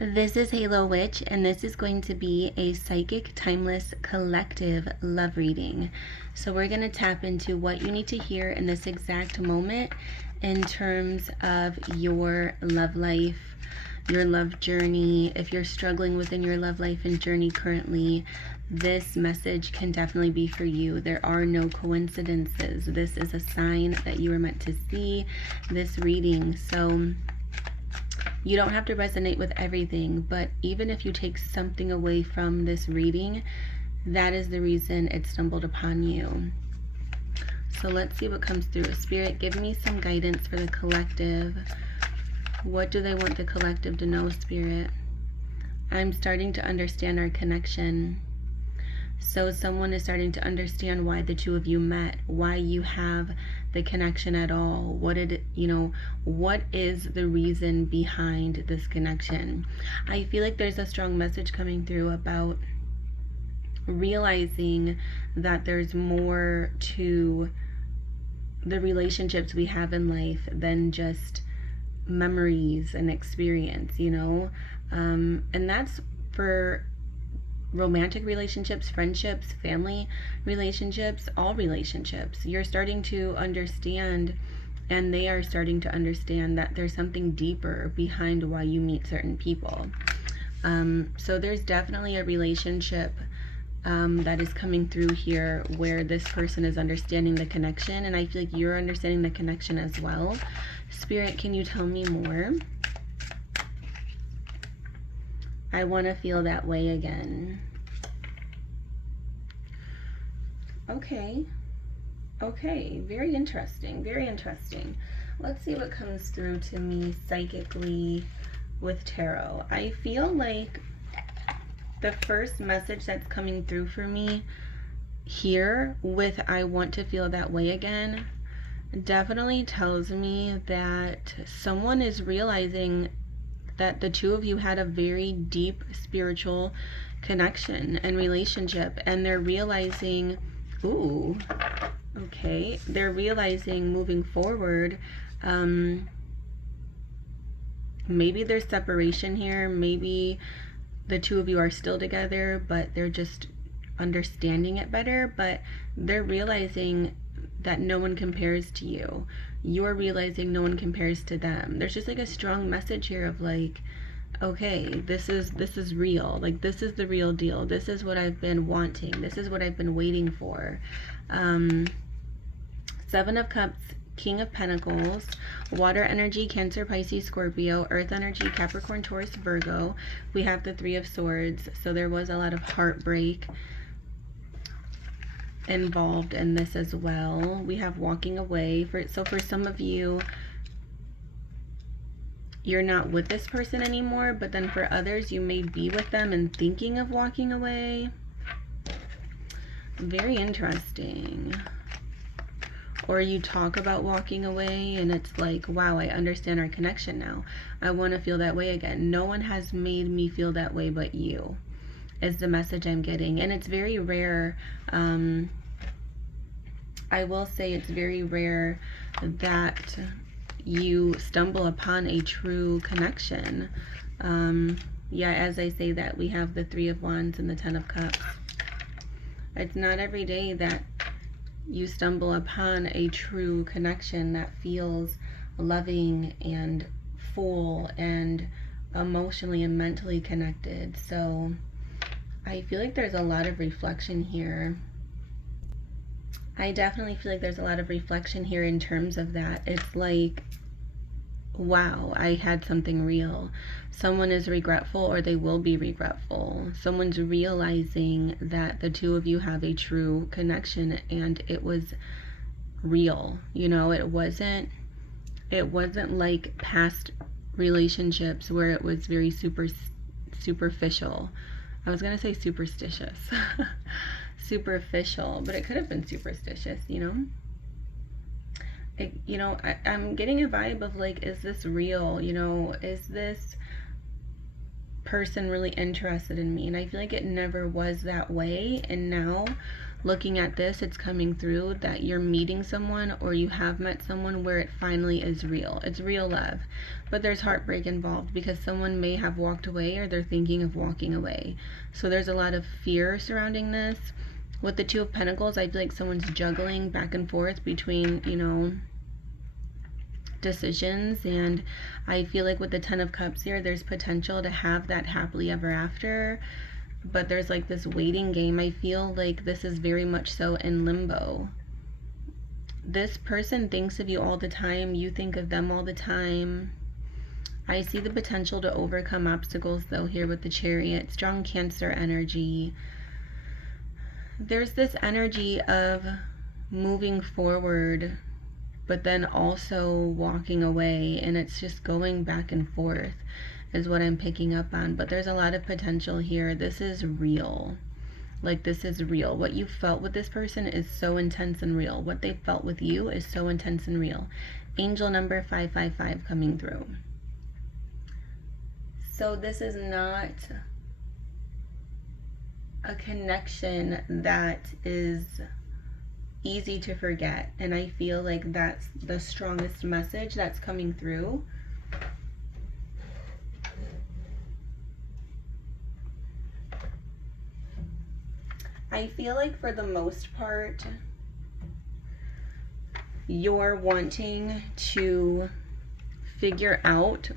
This is Halo Witch, and this is going to be a Psychic Timeless Collective love reading. So we're going to tap into what you need to hear in this exact moment in terms of your love life, your love journey. If you're struggling within your love life and journey currently, this message can definitely be for you. There are no coincidences. This is a sign that you were meant to see this reading. So you don't have to resonate with everything, but even if you take something away from this reading, that is the reason it stumbled upon you. So let's see what comes through. Spirit, give me some guidance for the collective. What do they want the collective to know, Spirit? I'm starting to understand our connection. So someone is starting to understand why the two of you met, why you have the connection at all. What is the reason behind this connection? I feel like there's a strong message coming through about realizing that there's more to the relationships we have in life than just memories and experience, and that's for romantic relationships, friendships, family relationships, all relationships. You're starting to understand, and they are starting to understand, that there's something deeper behind why you meet certain people. So there's definitely a relationship that is coming through here where this person is understanding the connection, and I feel like you're understanding the connection as well. Spirit, can you tell me more? I want to feel that way again. Okay, very interesting, very interesting. Let's see what comes through to me psychically with tarot. I feel like the first message that's coming through for me here with I want to feel that way again definitely tells me that someone is realizing that the two of you had a very deep spiritual connection and relationship, and they're realizing, they're realizing moving forward, maybe there's separation here, maybe the two of you are still together, but they're just understanding it better, but they're realizing that no one compares to you. You're realizing no one compares to them. There's just like a strong message here of like, okay, this is real. Like, this is the real deal. This is what I've been wanting. This is what I've been waiting for. Seven of Cups, King of Pentacles, water energy, Cancer, Pisces, Scorpio, earth energy, Capricorn, Taurus, Virgo. We have the Three of Swords. So there was a lot of heartbreak involved in this as well. We have walking away. So for some of you, you're not with this person anymore, but then for others, you may be with them and thinking of walking away. Very interesting. Or you talk about walking away and it's like, wow, I understand our connection now. I want to feel that way again. No one has made me feel that way but you, is the message I'm getting. And it's very rare. I will say it's very rare that you stumble upon a true connection. As I say that, we have the Three of Wands and the Ten of Cups. It's not every day that you stumble upon a true connection that feels loving and full and emotionally and mentally connected. So I feel like there's a lot of reflection here. I definitely feel like there's a lot of reflection here in terms of that. It's like, wow, I had something real. Someone is regretful, or they will be regretful. Someone's realizing that the two of you have a true connection and it was real. It wasn't like past relationships where it was very superficial. I was gonna say superstitious. Superficial, but it could have been superstitious, I'm getting a vibe of like, is this real? Is this person really interested in me? And I feel like it never was that way, and now looking at this, it's coming through that you're meeting someone, or you have met someone where it finally is real. It's real love. But there's heartbreak involved because someone may have walked away, or they're thinking of walking away. So there's a lot of fear surrounding this. With the Two of Pentacles, I feel like someone's juggling back and forth between, you know, decisions. And I feel like with the Ten of Cups here, there's potential to have that happily ever after. But there's like this waiting game. I feel like this is very much so in limbo. This person thinks of you all the time. You think of them all the time. I see the potential to overcome obstacles though here with the Chariot. Strong Cancer energy. There's this energy of moving forward, but then also walking away, and it's just going back and forth is what I'm picking up on. But there's a lot of potential here. This is real. Like, this is real. What you felt with this person is so intense and real. What they felt with you is so intense and real. Angel number 555 coming through. So this is not a connection that is easy to forget. And I feel like that's the strongest message that's coming through. I feel like for the most part, you're wanting to figure out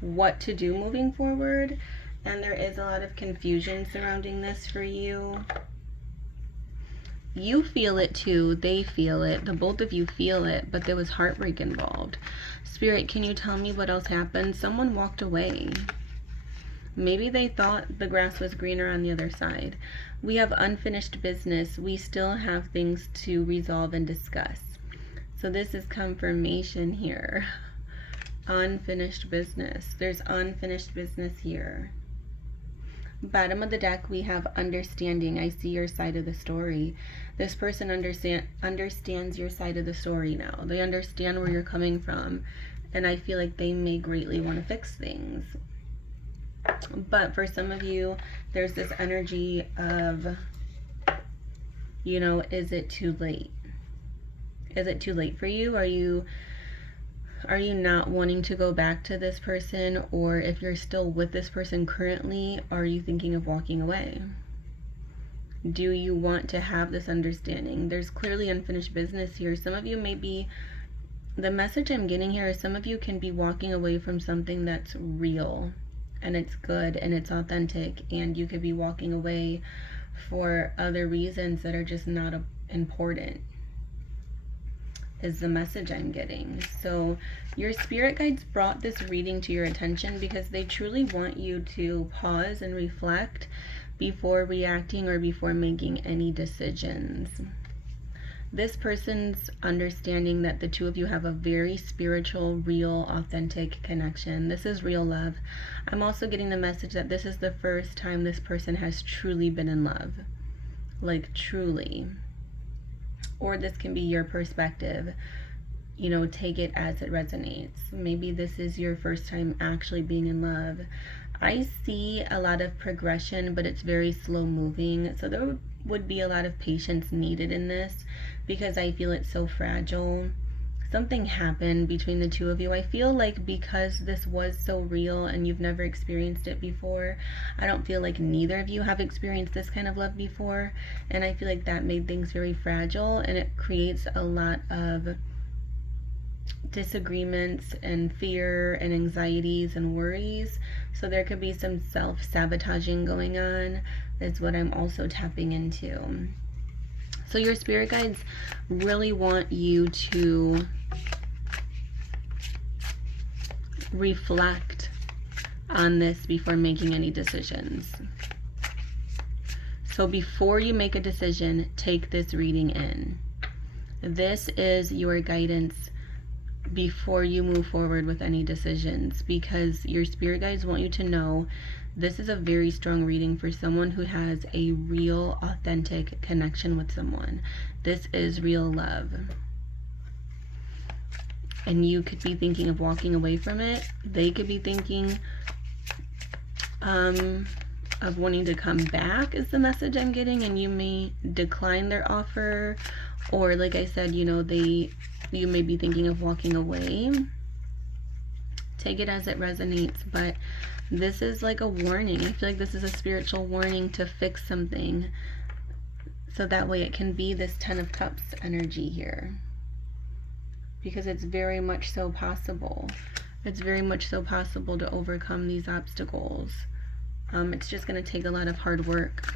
what to do moving forward, and there is a lot of confusion surrounding this for you. You feel it too, they feel it, the both of you feel it, but there was heartbreak involved. Spirit, can you tell me what else happened? Someone walked away. Maybe they thought the grass was greener on the other side. We have unfinished business. We still have things to resolve and discuss. So this is confirmation here. Unfinished business. There's unfinished business here. Bottom of the deck, we have understanding. I see your side of the story. This person understands your side of the story now. They understand where you're coming from. And I feel like they may greatly want to fix things. But for some of you, there's this energy of, you know, is it too late? Is it too late for you? Are you not wanting to go back to this person? Or if you're still with this person currently, are you thinking of walking away? Do you want to have this understanding? There's clearly unfinished business here. Some of you may be, the message I'm getting here is some of you can be walking away from something that's real. And it's good and it's authentic, and you could be walking away for other reasons that are just not important, is the message I'm getting. So your spirit guides brought this reading to your attention because they truly want you to pause and reflect before reacting or before making any decisions. This person's understanding that the two of you have a very spiritual, real, authentic connection. This is real love. I'm also getting the message that this is the first time this person has truly been in love. Like, truly. Or this can be your perspective. You know, take it as it resonates. Maybe this is your first time actually being in love. I see a lot of progression, but it's very slow moving. So there would be a lot of patience needed in this because I feel it's so fragile. Something happened between the two of you. I feel like because this was so real and you've never experienced it before, I don't feel like neither of you have experienced this kind of love before, and I feel like that made things very fragile, and it creates a lot of disagreements and fear and anxieties and worries. So there could be some self-sabotaging going on, is what I'm also tapping into. So your spirit guides really want you to reflect on this before making any decisions. So before you make a decision, take this reading in. This is your guidance before you move forward with any decisions, because your spirit guides want you to know this is a very strong reading for someone who has a real, authentic connection with someone. This is real love. And you could be thinking of walking away from it. They could be thinking of of wanting to come back is the message I'm getting, and you may decline their offer, or like I said, you may be thinking of walking away. Take it as it resonates, but this is like a warning. I feel like this is a spiritual warning to fix something, so that way it can be this 10 of Cups energy here, because it's very much so possible. It's very much so possible to overcome these obstacles. It's just going to take a lot of hard work.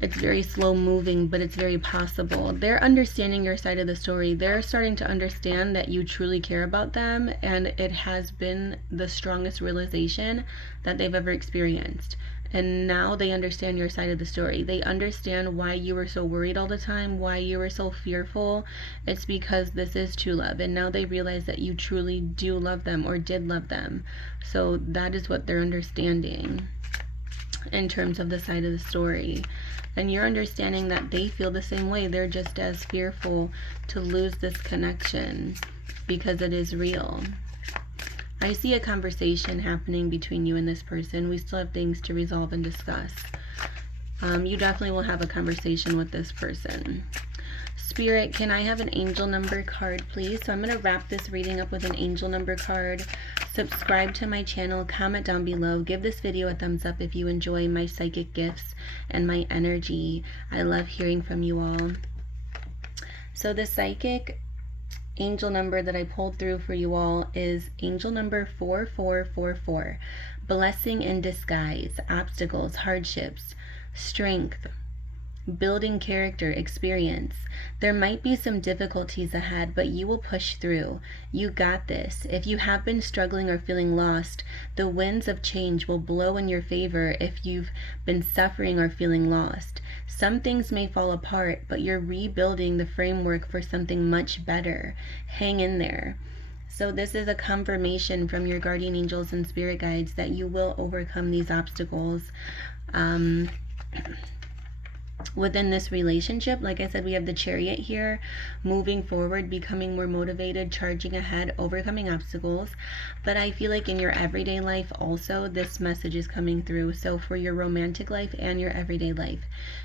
It's very slow moving, but it's very possible. They're understanding your side of the story. They're starting to understand that you truly care about them, and it has been the strongest realization that they've ever experienced. And now they understand your side of the story. They understand why you were so worried all the time, why you were so fearful. It's because this is true love. And now they realize that you truly do love them, or did love them. So that is what they're understanding in terms of the side of the story. And you're understanding that they feel the same way. They're just as fearful to lose this connection because it is real. I see a conversation happening between you and this person. We still have things to resolve and discuss. You definitely will have a conversation with this person. Spirit, can I have an angel number card, please? So I'm going to wrap this reading up with an angel number card. Subscribe to my channel, comment down below, give this video a thumbs up if you enjoy my psychic gifts and my energy. I love hearing from you all. So the psychic angel number that I pulled through for you all is angel number 4444. Blessing in disguise, obstacles, hardships, strength, building character, experience. There might be some difficulties ahead, but you will push through. You got this. If you have been struggling or feeling lost, the winds of change will blow in your favor if you've been suffering or feeling lost. Some things may fall apart, but you're rebuilding the framework for something much better. Hang in there. So this is a confirmation from your guardian angels and spirit guides that you will overcome these obstacles. Within this relationship, like I said, we have the Chariot here, moving forward, becoming more motivated, charging ahead, overcoming obstacles. But I feel like in your everyday life also, this message is coming through. So for your romantic life and your everyday life,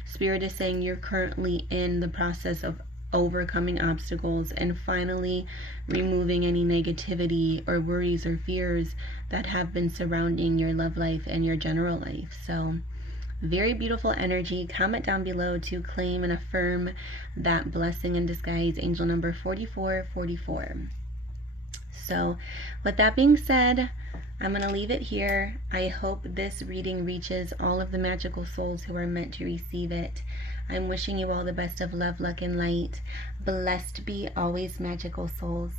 Spirit is saying you're currently in the process of overcoming obstacles and finally removing any negativity or worries or fears that have been surrounding your love life and your general life. So very beautiful energy. Comment down below to claim and affirm that blessing in disguise, angel number 4444. So with that being said, I'm going to leave it here. I hope this reading reaches all of the magical souls who are meant to receive it. I'm wishing you all the best of love, luck, and light. Blessed be always, magical souls.